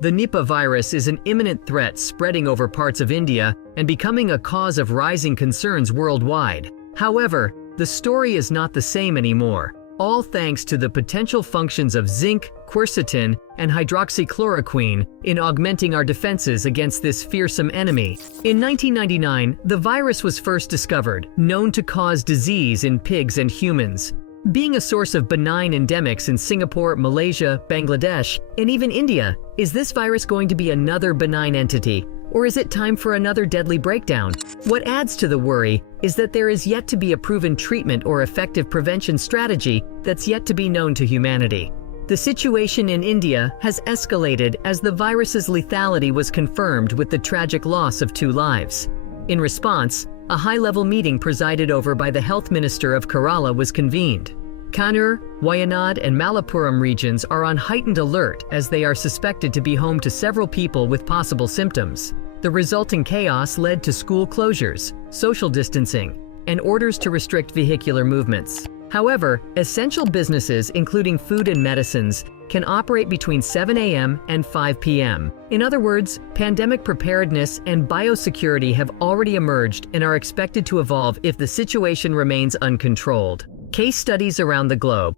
The Nipah virus is an imminent threat spreading over parts of India and becoming a cause of rising concerns worldwide. However, the story is not the same anymore, all thanks to the potential functions of zinc, quercitin, and hydroxychloroquine in augmenting our defenses against this fearsome enemy. In 1999, the virus was first discovered, known to cause disease in pigs and humans. Being a source of benign endemics in Singapore, Malaysia, Bangladesh, and even India, is this virus going to be another benign entity? Or is it time for another deadly breakdown? What adds to the worry is that there is yet to be a proven treatment or effective prevention strategy that's yet to be known to humanity. The situation in India has escalated as the virus's lethality was confirmed with the tragic loss of 2 lives. In response, a high-level meeting presided over by the Health Minister of Kerala was convened. Kannur, Wayanad, and Malappuram regions are on heightened alert as they are suspected to be home to several people with possible symptoms. The resulting chaos led to school closures, social distancing, and orders to restrict vehicular movements. However, essential businesses, including food and medicines, can operate between 7 a.m. and 5 p.m. In other words, pandemic preparedness and biosecurity have already emerged and are expected to evolve if the situation remains uncontrolled. Case studies around the globe.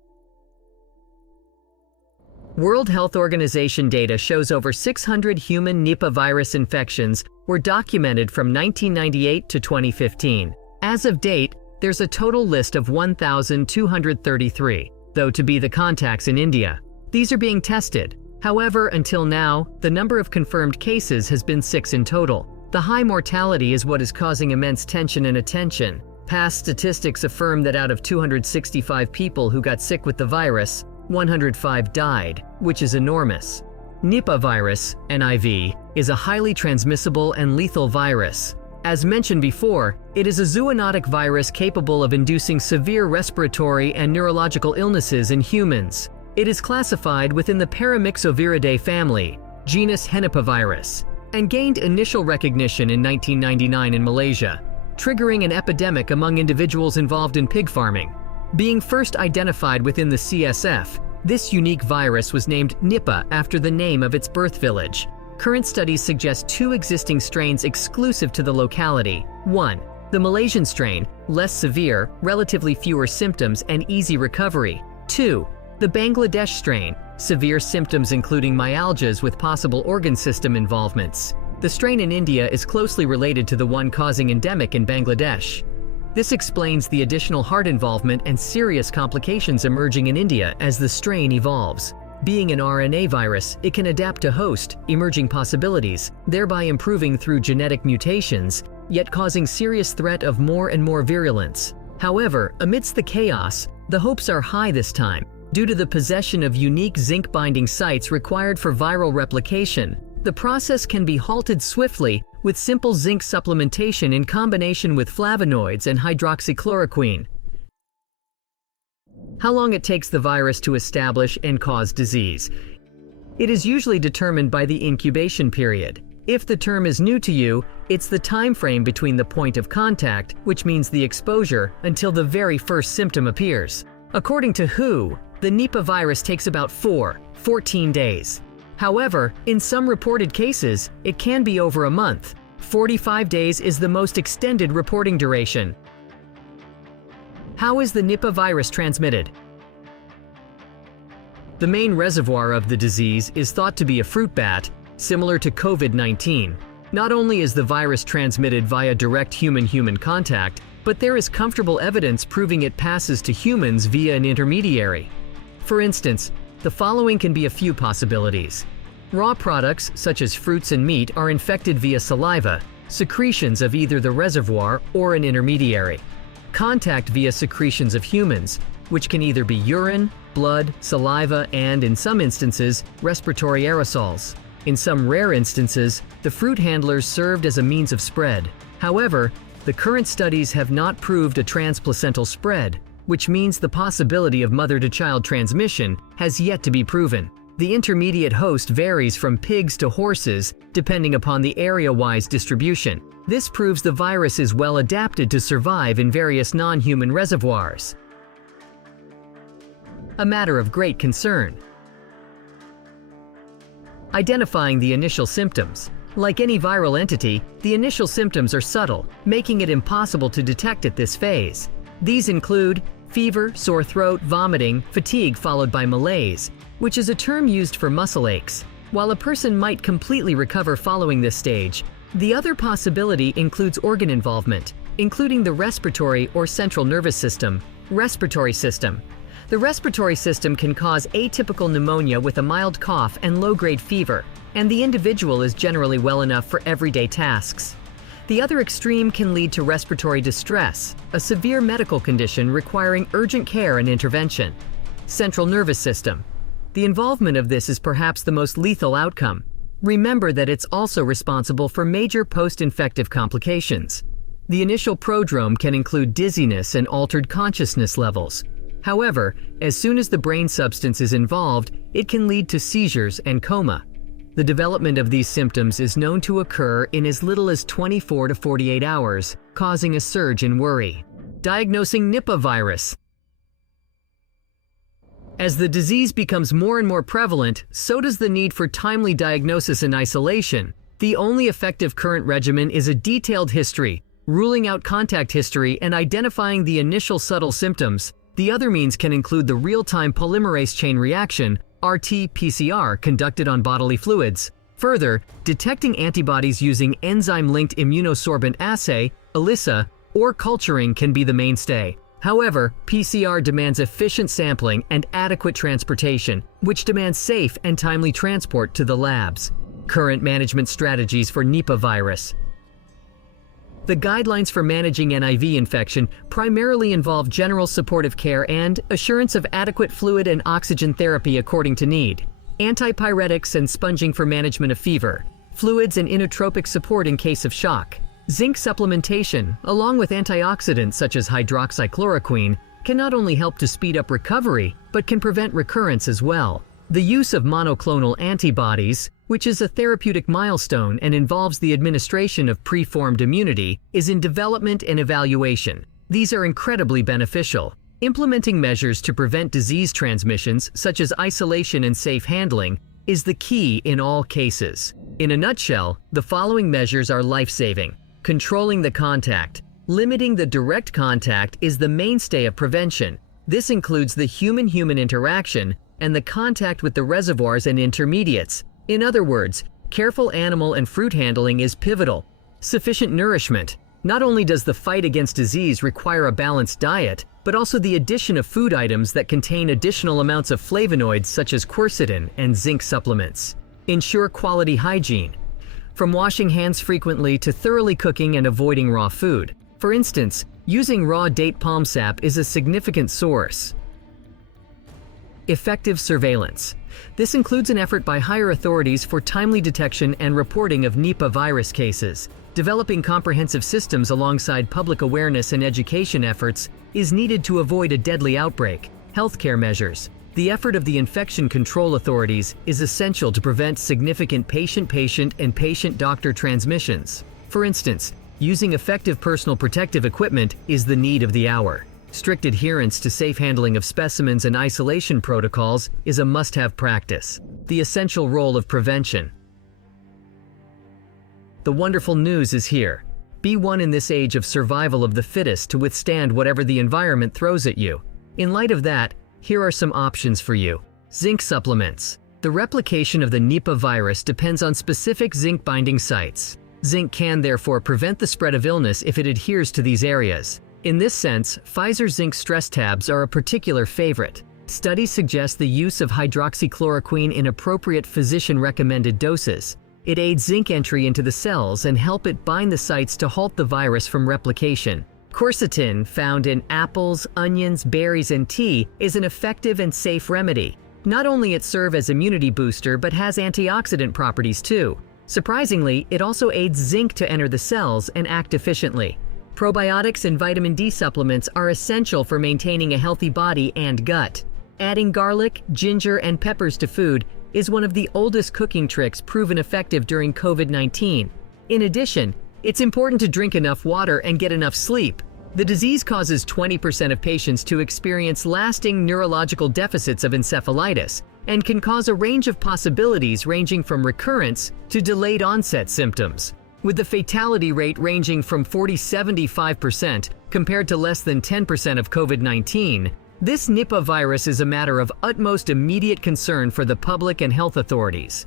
World Health Organization data shows over 600 human Nipah virus infections were documented from 1998 to 2015. As of date, there's a total list of 1,233, though to be the contacts in India. These are being tested. However, until now, the number of confirmed cases has been 6 in total. The high mortality is what is causing immense tension and attention. Past statistics affirm that out of 265 people who got sick with the virus, 105 died, which is enormous. Nipah virus, NIV, is a highly transmissible and lethal virus. As mentioned before, it is a zoonotic virus capable of inducing severe respiratory and neurological illnesses in humans. It is classified within the Paramyxoviridae family, genus Nipah virus, and gained initial recognition in 1999 in Malaysia, triggering an epidemic among individuals involved in pig farming. Being first identified within the CSF, this unique virus was named Nipah after the name of its birth village. Current studies suggest 2 existing strains exclusive to the locality. 1. The Malaysian strain, less severe, relatively fewer symptoms, and easy recovery. 2. The Bangladesh strain, severe symptoms including myalgias with possible organ system involvements. The strain in India is closely related to the one causing endemic in Bangladesh. This explains the additional heart involvement and serious complications emerging in India as the strain evolves. Being an RNA virus, it can adapt to host, emerging possibilities, thereby improving through genetic mutations, yet causing serious threat of more and more virulence. However, amidst the chaos, the hopes are high this time. Due to the possession of unique zinc-binding sites required for viral replication, the process can be halted swiftly with simple zinc supplementation in combination with flavonoids and hydroxychloroquine. How long it takes the virus to establish and cause disease. It is usually determined by the incubation period. If the term is new to you, it's the time frame between the point of contact, which means the exposure, until the very first symptom appears. According to WHO, the Nipah virus takes about 14 days. However, in some reported cases, it can be over a month. 45 days is the most extended reporting duration. How is the Nipah virus transmitted? The main reservoir of the disease is thought to be a fruit bat, similar to COVID-19. Not only is the virus transmitted via direct human-human contact, but there is comfortable evidence proving it passes to humans via an intermediary. For instance, the following can be a few possibilities. Raw products, such as fruits and meat, are infected via saliva, secretions of either the reservoir or an intermediary. Contact via secretions of humans, which can either be urine, blood, saliva, and, in some instances, respiratory aerosols. In some rare instances, the fruit handlers served as a means of spread. However, the current studies have not proved a transplacental spread, which means the possibility of mother-to-child transmission has yet to be proven. The intermediate host varies from pigs to horses, depending upon the area-wise distribution. This proves the virus is well adapted to survive in various non-human reservoirs. A matter of great concern. Identifying the initial symptoms. Like any viral entity, the initial symptoms are subtle, making it impossible to detect at this phase. These include fever, sore throat, vomiting, fatigue followed by malaise, which is a term used for muscle aches. While a person might completely recover following this stage, the other possibility includes organ involvement, including the respiratory or central nervous system. Respiratory system. The respiratory system can cause atypical pneumonia with a mild cough and low-grade fever, and the individual is generally well enough for everyday tasks. The other extreme can lead to respiratory distress, a severe medical condition requiring urgent care and intervention. Central nervous system. The involvement of this is perhaps the most lethal outcome. Remember that it's also responsible for major post-infective complications. The initial prodrome can include dizziness and altered consciousness levels. However, as soon as the brain substance is involved, it can lead to seizures and coma. The development of these symptoms is known to occur in as little as 24 to 48 hours, causing a surge in worry. Diagnosing Nipah virus. As the disease becomes more and more prevalent, so does the need for timely diagnosis and isolation. The only effective current regimen is a detailed history, ruling out contact history and identifying the initial subtle symptoms. The other means can include the real-time polymerase chain reaction, RT-PCR, conducted on bodily fluids. Further, detecting antibodies using enzyme-linked immunosorbent assay, ELISA, or culturing can be the mainstay. However, PCR demands efficient sampling and adequate transportation, which demands safe and timely transport to the labs. Current management strategies for Nipah virus. The guidelines for managing NIV infection primarily involve general supportive care and assurance of adequate fluid and oxygen therapy according to need, antipyretics and sponging for management of fever, fluids and inotropic support in case of shock. Zinc supplementation, along with antioxidants such as hydroxychloroquine, can not only help to speed up recovery, but can prevent recurrence as well. The use of monoclonal antibodies, which is a therapeutic milestone and involves the administration of preformed immunity, is in development and evaluation. These are incredibly beneficial. Implementing measures to prevent disease transmissions, such as isolation and safe handling, is the key in all cases. In a nutshell, the following measures are life-saving. Controlling the contact. Limiting the direct contact is the mainstay of prevention. This includes the human-human interaction and the contact with the reservoirs and intermediates. In other words, careful animal and fruit handling is pivotal. Sufficient nourishment. Not only does the fight against disease require a balanced diet, but also the addition of food items that contain additional amounts of flavonoids such as quercitin and zinc supplements. Ensure quality hygiene. From washing hands frequently to thoroughly cooking and avoiding raw food. For instance, using raw date palm sap is a significant source. Effective surveillance. This includes an effort by higher authorities for timely detection and reporting of Nipah virus cases. Developing comprehensive systems alongside public awareness and education efforts is needed to avoid a deadly outbreak. Healthcare measures. The effort of the infection control authorities is essential to prevent significant patient-patient and patient-doctor transmissions. For instance, using effective personal protective equipment is the need of the hour. Strict adherence to safe handling of specimens and isolation protocols is a must-have practice. The essential role of prevention. The wonderful news is here. Be one in this age of survival of the fittest to withstand whatever the environment throws at you. In light of that, here are some options for you. Zinc supplements. The replication of the Nipah virus depends on specific zinc-binding sites. Zinc can therefore prevent the spread of illness if it adheres to these areas. In this sense, Pfizer zinc stress tabs are a particular favorite. Studies suggest the use of hydroxychloroquine in appropriate physician-recommended doses. It aids zinc entry into the cells and help it bind the sites to halt the virus from replication. Quercitin, found in apples, onions, berries, and tea, is an effective and safe remedy. Not only it serves as immunity booster, but has antioxidant properties too. Surprisingly, it also aids zinc to enter the cells and act efficiently. Probiotics and vitamin D supplements are essential for maintaining a healthy body and gut. Adding garlic, ginger, and peppers to food is one of the oldest cooking tricks proven effective during COVID-19. In addition, it's important to drink enough water and get enough sleep. The disease causes 20% of patients to experience lasting neurological deficits of encephalitis, and can cause a range of possibilities ranging from recurrence to delayed onset symptoms. With the fatality rate ranging from 40–75% compared to less than 10% of COVID-19, this Nipah virus is a matter of utmost immediate concern for the public and health authorities.